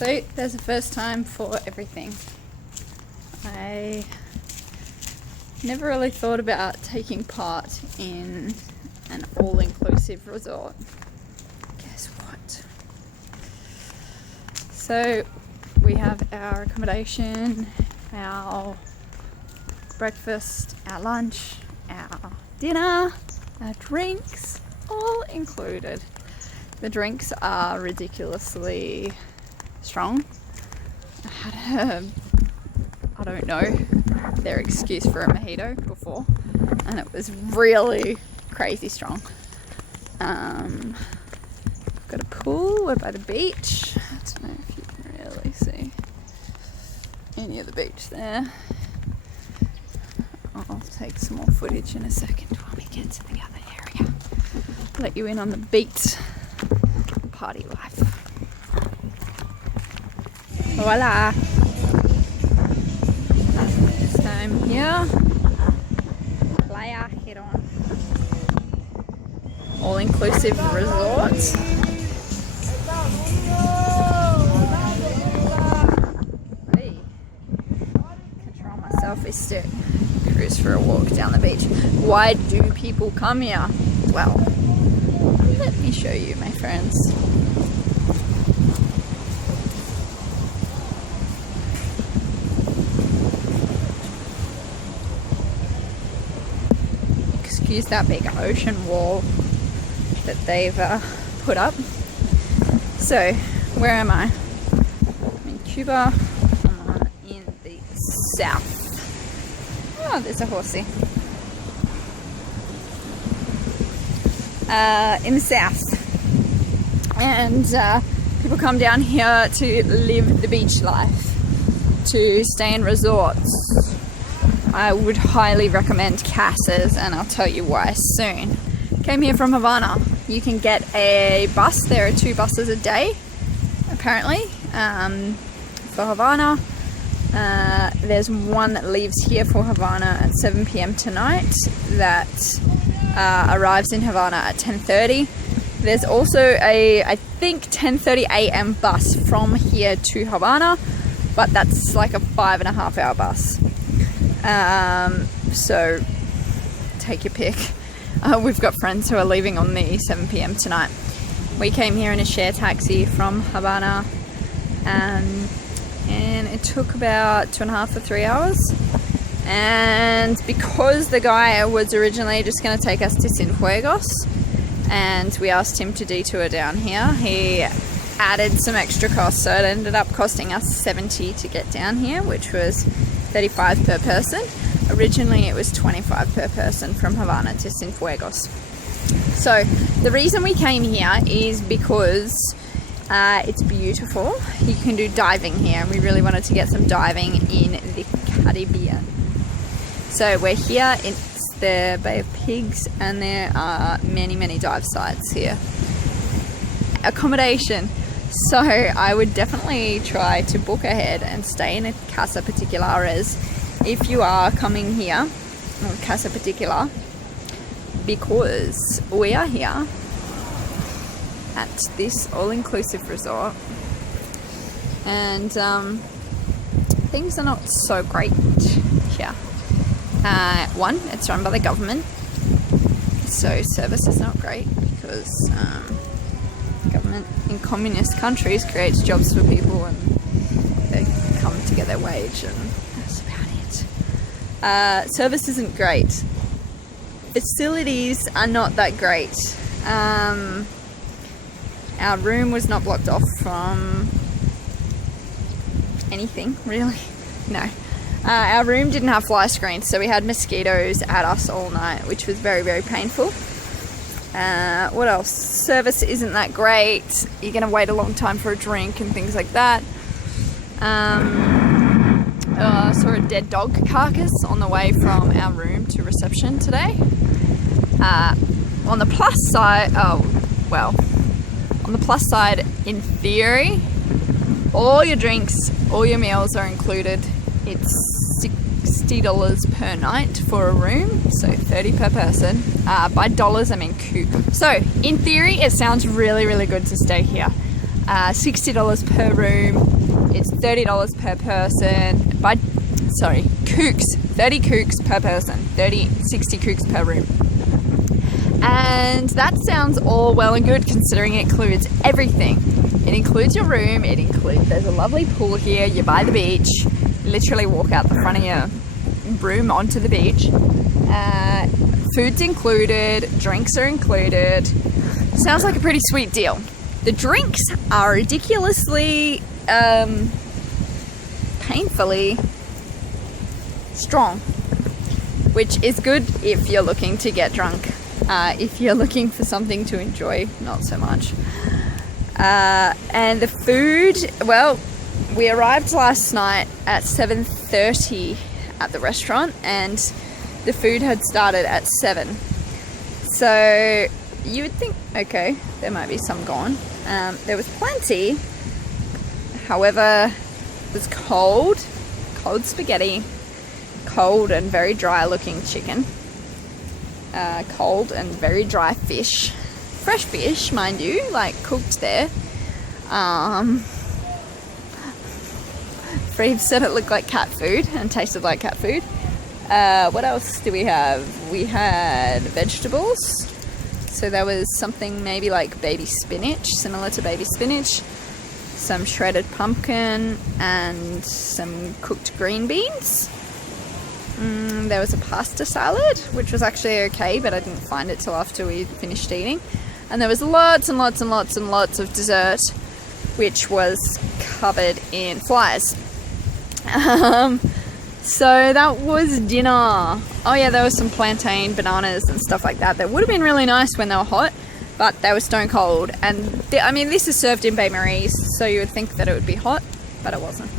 So there's a first time for everything. I never really thought about taking part in an all-inclusive resort. Guess what? So we have our accommodation, our breakfast, our lunch, our dinner, our drinks, all included. The drinks are ridiculously strong. I had I don't know, their excuse for a mojito before, and it was really crazy strong. Got a pool, we're by the beach. I don't know if you can really see any of the beach there. I'll take some more footage in a second while we get to the other area. Let you in on the beat party life. Voila! So I'm here, Playa Girón, all-inclusive resort. Hey, control my selfie stick. Cruise for a walk down the beach. Why do people come here? Well, let me show you, my friends. Excuse that big ocean wall that they've put up. So, where am I? I'm in Cuba. I'm in the south. Oh, there's a horsey. In the south. And people come down here to live the beach life, to stay in resorts. I would highly recommend Casas, and I'll tell you why soon. Came here from Havana. You can get a bus. There are 2 buses a day, apparently, for Havana. There's one that leaves here for Havana at 7 p.m. tonight that arrives in Havana at 10:30. There's also a, I think, 10:30 a.m. bus from here to Havana, but that's like a 5.5 hour bus. So take your pick. We've got friends who are leaving on the 7 p.m. tonight. We came here in a share taxi from Havana, and it took about 2.5 to 3 hours. And because the guy was originally just going to take us to Cienfuegos, and we asked him to detour down here, he added some extra costs, so it ended up costing us $70 to get down here, which was $35 per person. Originally it was $25 per person from Havana to Cienfuegos. So the reason we came here is because it's beautiful. You can do diving here, and we really wanted to get some diving in the Caribbean. So we're here, it's the Bay of Pigs, and there are many dive sites here. Accommodation. So I would definitely try to book ahead and stay in a Casa Particulares if you are coming here, or Casa Particular, because we are here at this all-inclusive resort, and things are not so great here. One, it's run by the government, so service is not great because government in communist countries creates jobs for people and they come to get their wage, and that's about it. Service isn't great. Facilities are not that great. Our room was not blocked off from anything, really. No. Our room didn't have fly screens, so we had mosquitoes at us all night, which was very painful. What else? Service isn't that great. You're going to wait a long time for a drink and things like that. Saw a dead dog carcass on the way from our room to reception today. On the plus side, in theory, all your drinks, all your meals are included. It's $60 per night for a room, so $30 per person. By dollars, I mean coup. So, in theory, it sounds really good to stay here. $60 per room. It's $30 per person. Kooks, 30 kooks per person, 60 kooks per room. And that sounds all well and good considering it includes everything. It includes your room, there's a lovely pool here, you're by the beach, you literally walk out the front of your room onto the beach. Food's included, drinks are included. Sounds like a pretty sweet deal. The drinks are ridiculously, painfully strong, which is good if you're looking to get drunk. If you're looking for something to enjoy, not so much. And the food, well, we arrived last night at 7:30 at the restaurant, and the food had started at 7. So you would think, okay, there might be some gone. There was plenty. However, it was cold spaghetti, cold and very dry looking chicken, cold and very dry fish, fresh fish, mind you, like cooked there. Free said it looked like cat food and tasted like cat food. What else do we have? We had vegetables. So there was something maybe like baby spinach, similar to baby spinach, some shredded pumpkin, and some cooked green beans. There was a pasta salad, which was actually okay, but I didn't find it till after we finished eating. And there was lots and lots and lots and lots of dessert, which was covered in flies. So that was dinner. Oh yeah, there was some plantain, bananas and stuff like that. That would have been really nice when they were hot, but they were stone cold. And this is served in bain-maries, so you would think that it would be hot, but it wasn't.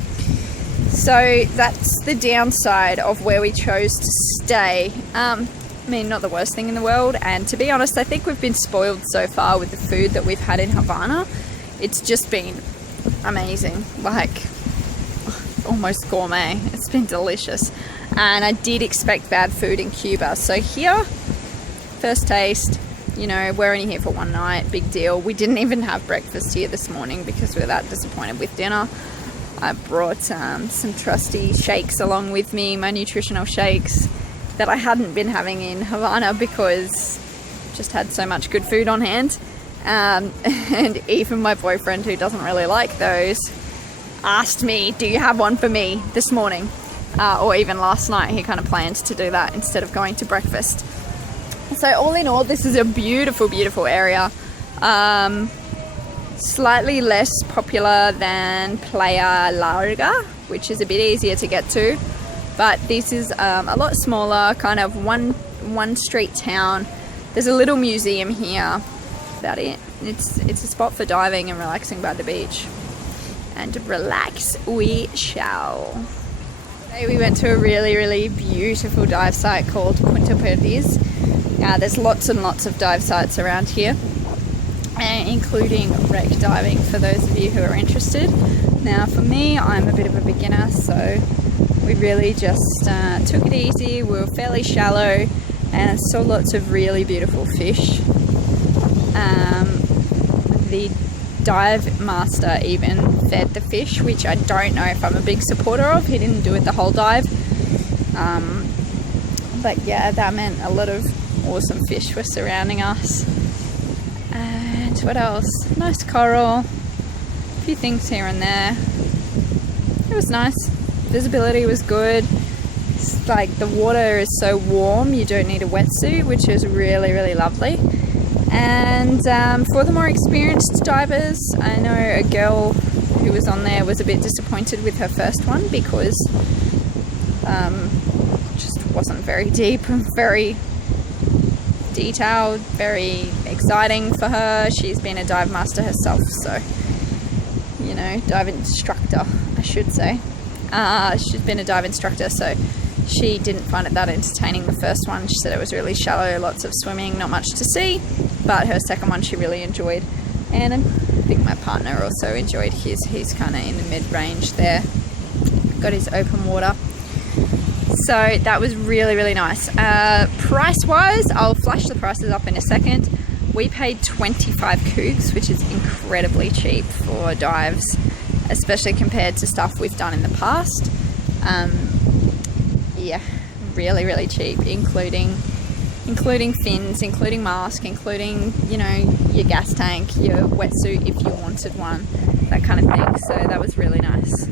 So that's the downside of where we chose to stay. Not the worst thing in the world, and to be honest, I think we've been spoiled so far with the food that we've had in Havana. It's just been amazing, like almost gourmet. It's been delicious, and I did expect bad food in Cuba. So here, first taste, we're only here for one night, big deal. We didn't even have breakfast here this morning because we're that disappointed with dinner. I brought some trusty shakes along with me, my nutritional shakes that I hadn't been having in Havana because just had so much good food on hand. And even my boyfriend, who doesn't really like those, asked me, do you have one for me this morning? Or even last night, he kind of planned to do that instead of going to breakfast. So all in all, this is a beautiful, beautiful area. Slightly less popular than Playa Larga, which is a bit easier to get to. But this is a lot smaller, kind of one street town. There's a little museum here. About it. It's a spot for diving and relaxing by the beach. And relax we shall. Today we went to a really, really beautiful dive site called Punta Perdiz. There's lots and lots of dive sites around here, including wreck diving for those of you who are interested. Now for me, I'm a bit of a beginner, so we really just took it easy. We were fairly shallow and saw lots of really beautiful fish. The dive master even fed the fish, which I don't know if I'm a big supporter of. He didn't do it the whole dive. But yeah, that meant a lot of awesome fish were surrounding us. And what else? Nice coral. A few things here and there. It was nice. Visibility was good. It's like the water is so warm you don't need a wetsuit, which is really, really lovely. And for the more experienced divers, I know a girl who was on there was a bit disappointed with her first one because just wasn't very deep and very detailed, very exciting for her. She's been a dive master herself, so dive instructor, I should say. She's been a dive instructor, so she didn't find it that entertaining, the first one. She said it was really shallow, lots of swimming, not much to see. But her second one she really enjoyed. And I think my partner also enjoyed his. He's kind of in the mid-range there. Got his open water. So that was really, really nice. Price-wise, I'll flash the prices up in a second. We paid 25 kooks, which is incredibly cheap for dives, especially compared to stuff we've done in the past. Yeah, really, really cheap, including fins, including mask, including, you know, your gas tank, your wetsuit if you wanted one, that kind of thing. So that was really nice.